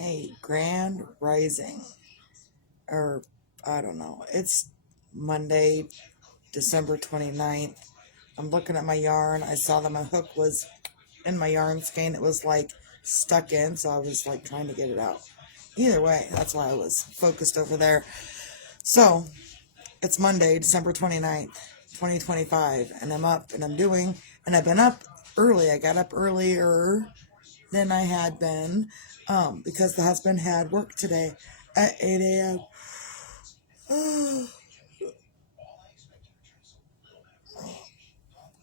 Hey, Grand Rising, or I don't know. It's Monday, December 29th. I'm looking at my yarn. I saw that my hook was in my yarn skein. It was like stuck in, so I was like trying to get it out. Either way, that's why I was focused over there. So, it's Monday, December 29th, 2025, and I'm up and I'm doing, and I've been up early. I got up earlier than I had been because the husband had work today at 8 a.m.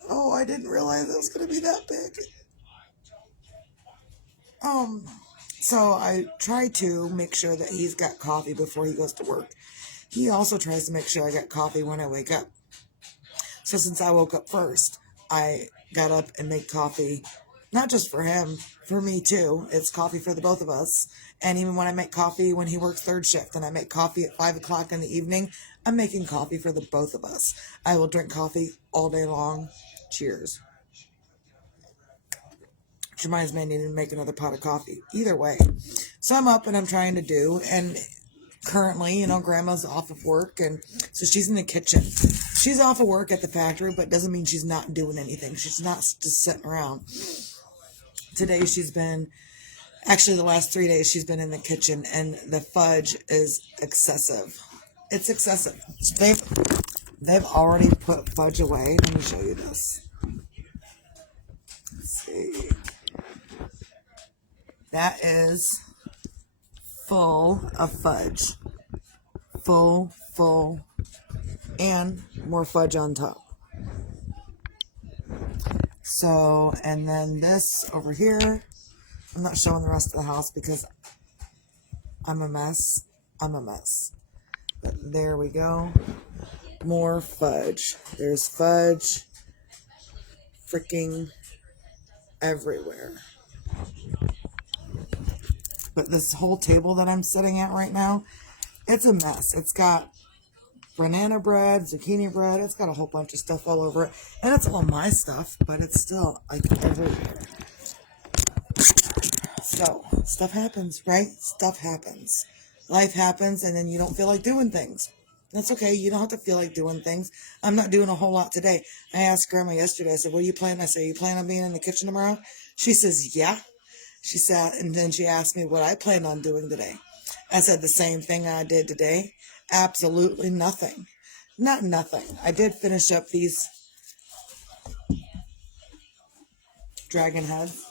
Oh, I didn't realize it was going to be that big. Um, so I try to make sure that he's got coffee before he goes to work. He also tries to make sure I get coffee when I wake up. So since I woke up first, I got up and made coffee, not just for him, for me too. It's coffee for the both of us. And even when I make coffee when he works third shift and I make coffee at 5 o'clock in the evening, I'm making coffee for the both of us. I will drink coffee all day long. Cheers. Which reminds me I need to make another pot of coffee. Either way. So I'm up and I'm trying to do, and currently, grandma's off of work, and so she's in the kitchen. She's off of work at the factory, but doesn't mean she's not doing anything. She's not just sitting around. Today she's been, actually the last 3 days she's been in the kitchen, and the fudge is excessive. It's excessive. They've already put fudge away. Let me show you this. Let's see. That is full of fudge. Full, and more fudge on top. So, and then this over here, I'm not showing the rest of the house because I'm a mess. But there we go. More fudge. There's fudge freaking everywhere. But this whole table that I'm sitting at right now, it's a mess. It's got banana bread, zucchini bread. It's got a whole bunch of stuff all over it. And it's all my stuff, but it's still like everywhere. So, stuff happens, right? Stuff happens. Life happens, and then you don't feel like doing things. That's okay. You don't have to feel like doing things. I'm not doing a whole lot today. I asked Grandma yesterday, I said, what are you planning? I said, you plan on being in the kitchen tomorrow? She says, yeah. She said, and then she asked me what I planned on doing today. I said the same thing I did today. Absolutely nothing. Not nothing. I did finish up these dragon heads.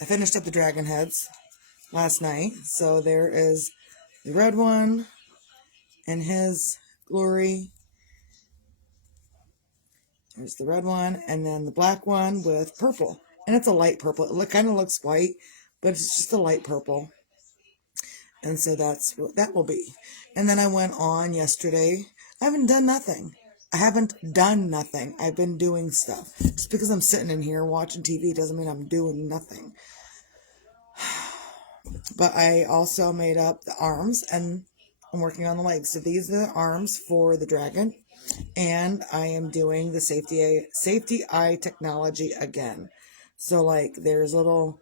I finished up the dragon heads last night. So there is the red one and his glory. There's the red one, and then the black one with purple. And it's a light purple. It kind of looks white, but it's just a light purple. And so that's what that will be. And then I went on yesterday. I haven't done nothing. I've been doing stuff. Just because I'm sitting in here watching TV doesn't mean I'm doing nothing. But I also made up the arms, and I'm working on the legs. So these are the arms for the dragon. And I am doing the safety eye technology again. So like there's little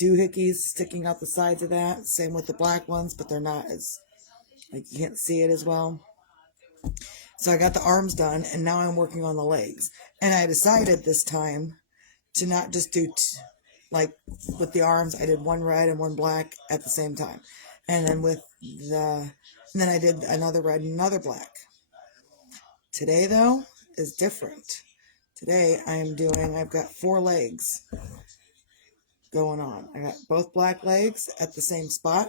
doohickeys sticking out the sides of that. Same with the black ones, but they're not as, like, you can't see it as well. So I got the arms done, and now I'm working on the legs. And I decided this time to not just do like with the arms. I did one red and one black at the same time, and then and then I did another red and another black. Today though is different. Today I've got 4 legs going on. I got both black legs at the same spot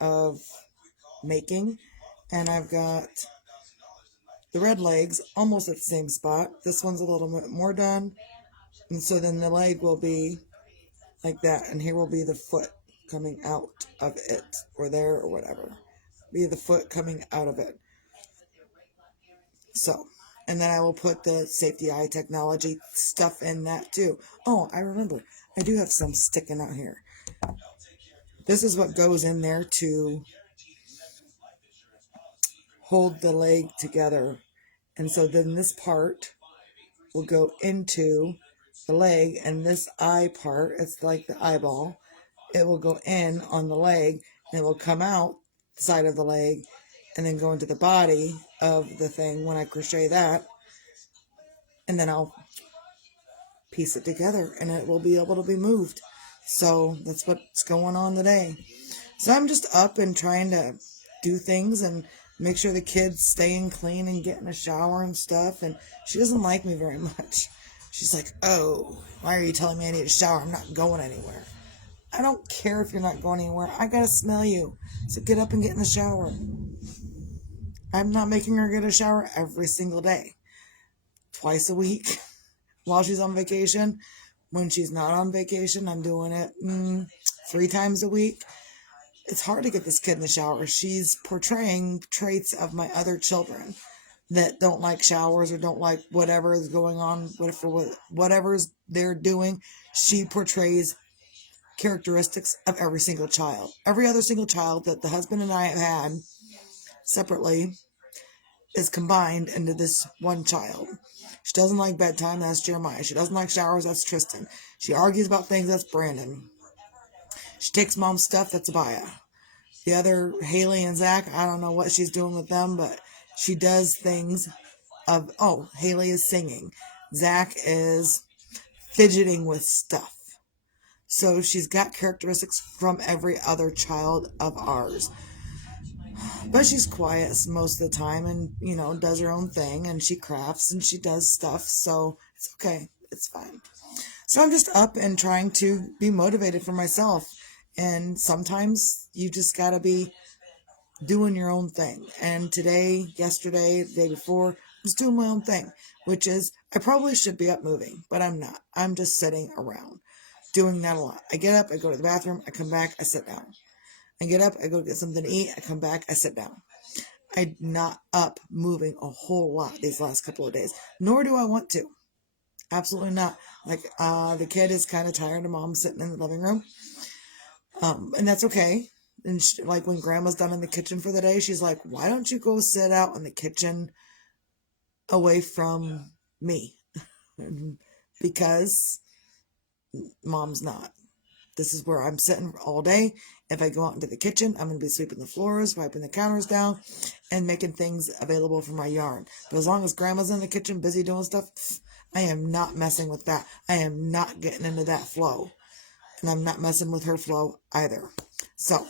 of making, and I've got the red legs almost at the same spot. This one's a little bit more done, and so then the leg will be like that, and here will be the foot coming out of it, or there, or whatever. Be the foot coming out of it. So, and then I will put the safety eye technology stuff in that too. Oh, I remember. I do have some sticking out here. This is what goes in there to hold the leg together. And so then this part will go into the leg, and this eye part, it's like the eyeball, it will go in on the leg and it will come out the side of the leg and then go into the body of the thing when I crochet that, and then I'll piece it together and it will be able to be moved. So that's what's going on today. So I'm just up and trying to do things and make sure the kids staying clean and getting a shower and stuff. And she doesn't like me very much. She's like, oh, why are you telling me I need a shower? I'm not going anywhere. I don't care if you're not going anywhere. I gotta smell you. So get up and get in the shower. I'm not making her get a shower every single day. Twice a week while she's on vacation. When she's not on vacation, I'm doing it 3 times a week. It's hard to get this kid in the shower. She's portraying traits of my other children that don't like showers or don't like whatever is going on, whatever they're doing. She portrays characteristics of every single child. Every other single child that the husband and I have had separately is combined into this one child. She doesn't like bedtime, that's Jeremiah. She doesn't like showers, that's Tristan. She argues about things, that's Brandon. She takes mom's stuff, that's Abaya. The other, Haley and Zach, I don't know what she's doing with them, but she does things of, Haley is singing. Zach is fidgeting with stuff. So she's got characteristics from every other child of ours. But she's quiet most of the time and, does her own thing, and she crafts and she does stuff. So it's okay. It's fine. So I'm just up and trying to be motivated for myself. And sometimes you just got to be doing your own thing. And today, yesterday, the day before, I was doing my own thing, which is I probably should be up moving, but I'm not. I'm just sitting around doing that a lot. I get up, I go to the bathroom, I come back, I sit down. I get up, I go get something to eat, I come back, I sit down. I'm not up moving a whole lot these last couple of days, nor do I want to. Absolutely not. Like, the kid is kind of tired of mom sitting in the living room. And that's okay. And like when grandma's done in the kitchen for the day, she's like, why don't you go sit out in the kitchen away from me? Because mom's not. This is where I'm sitting all day. If I go out into the kitchen, I'm going to be sweeping the floors, wiping the counters down, and making things available for my yarn. But as long as grandma's in the kitchen busy doing stuff, I am not messing with that. I am not getting into that flow. And I'm not messing with her flow either. So,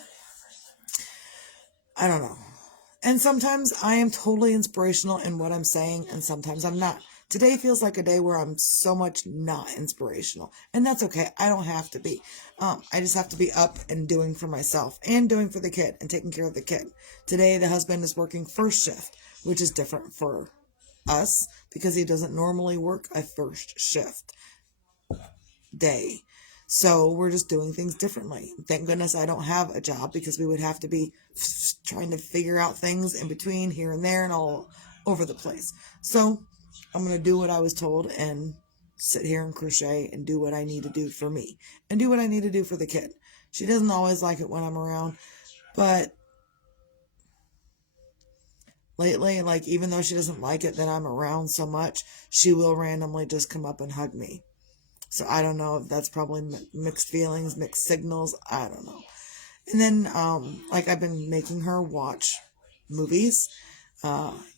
I don't know. And sometimes I am totally inspirational in what I'm saying, and sometimes I'm not. Today feels like a day where I'm so much not inspirational. And that's okay. I don't have to be. I just have to be up and doing for myself and doing for the kid and taking care of the kid. Today, the husband is working first shift, which is different for us because he doesn't normally work a first shift day. So we're just doing things differently. Thank goodness I don't have a job because we would have to be trying to figure out things in between here and there and all over the place. So I'm going to do what I was told and sit here and crochet and do what I need to do for me and do what I need to do for the kid. She doesn't always like it when I'm around, but lately, like, even though she doesn't like it that I'm around so much, she will randomly just come up and hug me. So I don't know if that's probably mixed feelings, mixed signals. I don't know. And then, I've been making her watch movies.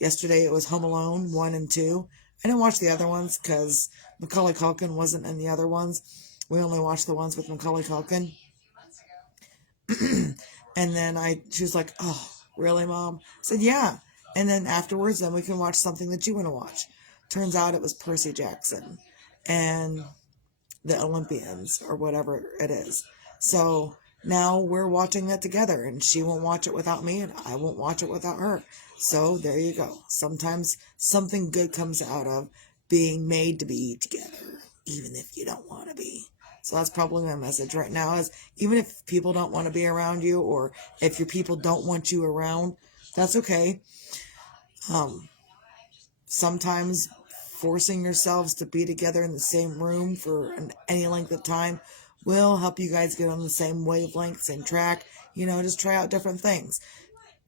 Yesterday it was Home Alone 1 and 2. I didn't watch the other ones because Macaulay Culkin wasn't in the other ones. We only watched the ones with Macaulay Culkin. And then she was like, oh, really, Mom? I said, yeah. And then afterwards, then we can watch something that you want to watch. Turns out it was Percy Jackson and the Olympians or whatever it is. So now we're watching that together, and she won't watch it without me and I won't watch it without her. So there you go. Sometimes something good comes out of being made to be together, even if you don't want to be. So that's probably my message right now is even if people don't want to be around you or if your people don't want you around, that's okay. Sometimes forcing yourselves to be together in the same room for any length of time will help you guys get on the same wavelength, same track. Just try out different things.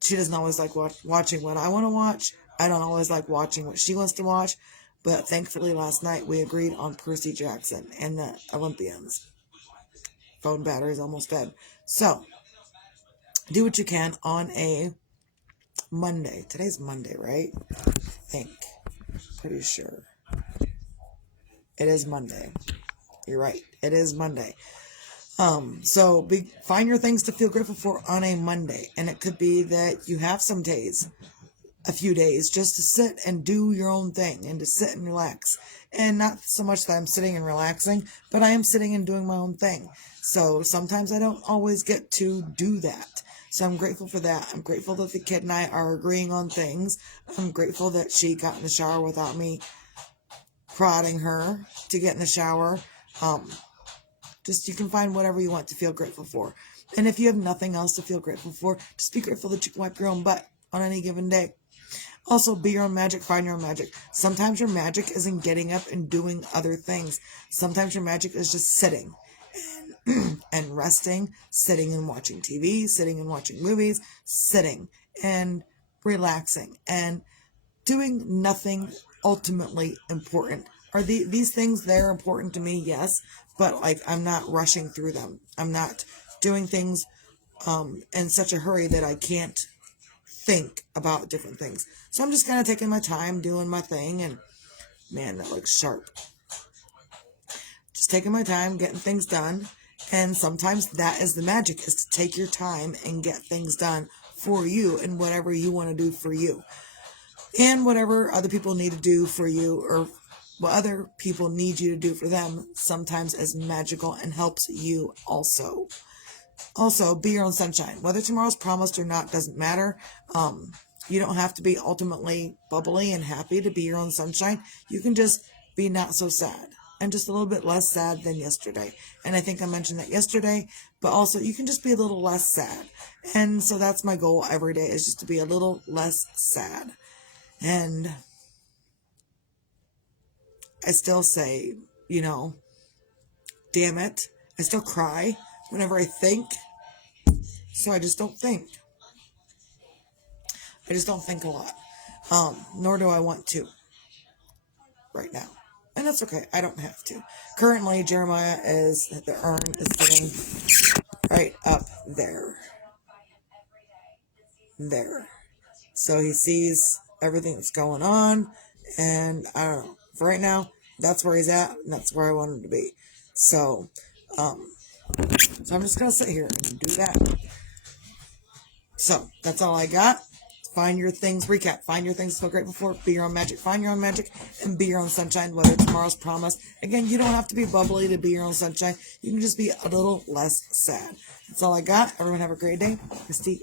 She doesn't always like watching what I want to watch. I don't always like watching what she wants to watch. But thankfully last night we agreed on Percy Jackson and the Olympians. Phone battery is almost dead. So, do what you can on a Monday. Today's Monday, right? I think. Pretty sure. It is Monday. You're right. It is Monday. So find your things to feel grateful for on a Monday. And it could be that you have some days, a few days, just to sit and do your own thing and to sit and relax. And not so much that I'm sitting and relaxing, but I am sitting and doing my own thing. So sometimes I don't always get to do that. So I'm grateful for that. I'm grateful that the kid and I are agreeing on things. I'm grateful that she got in the shower without me prodding her to get in the shower. Just you can find whatever you want to feel grateful for. And if you have nothing else to feel grateful for, just be grateful that you can wipe your own butt on any given day. Also, be your own magic, find your own magic. Sometimes your magic isn't getting up and doing other things. Sometimes your magic is just sitting and resting, sitting and watching TV, sitting and watching movies, sitting and relaxing and doing nothing ultimately important. Are these things, they're important to me? Yes. But like, I'm not rushing through them. I'm not doing things in such a hurry that I can't think about different things. So I'm just kind of taking my time doing my thing. And man, that looks sharp. Just taking my time, getting things done. And sometimes that is the magic, is to take your time and get things done for you and whatever you want to do for you. And whatever other people need to do for you, or what other people need you to do for them, sometimes is magical and helps you also. Also, be your own sunshine. Whether tomorrow's promised or not doesn't matter. You don't have to be ultimately bubbly and happy to be your own sunshine. You can just be not so sad and just a little bit less sad than yesterday. And I think I mentioned that yesterday, but also you can just be a little less sad. And so that's my goal every day, is just to be a little less sad. And I still say, damn it. I still cry whenever I think. So I just don't think. I just don't think a lot. Nor do I want to right now. And that's okay. I don't have to. Currently, Jeremiah the urn is sitting right up there. There. So he sees everything that's going on. And I don't know. For right now, that's where he's at. And that's where I want him to be. So I'm just going to sit here and do that. So that's all I got. Find your things, recap. Find your things to feel grateful for. Be your own magic. Find your own magic and be your own sunshine, whether tomorrow's promised. Again, you don't have to be bubbly to be your own sunshine. You can just be a little less sad. That's all I got. Everyone have a great day. Christy.